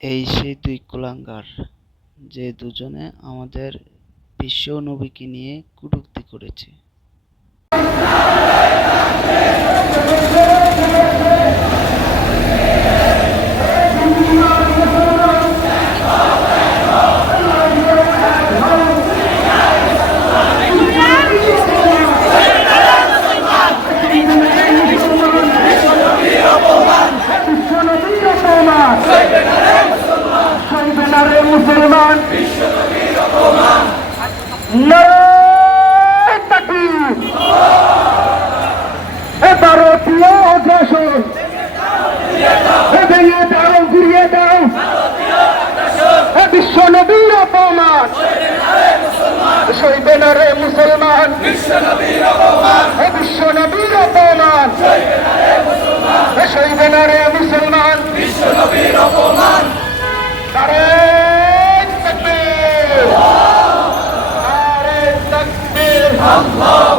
এই সেই দুই কুলাঙ্গার, যে দুজনে আমাদের বিশ্ব নবীকে নিয়ে কটূক্তি করেছে। মুসলমান ভারতীয় অগ্রাসন ভেঙে দাও, ঘুরিয়ে দাও, বিশ্ব নবীর অপমান সইবে না রে মুসলমান, বিশ্ব নবীর অপমান সইবে না রে মুসলমান, বিশ্ব নবীর অপমান। নারে তাকবীর, নারে তাকবীর, আল্লাহু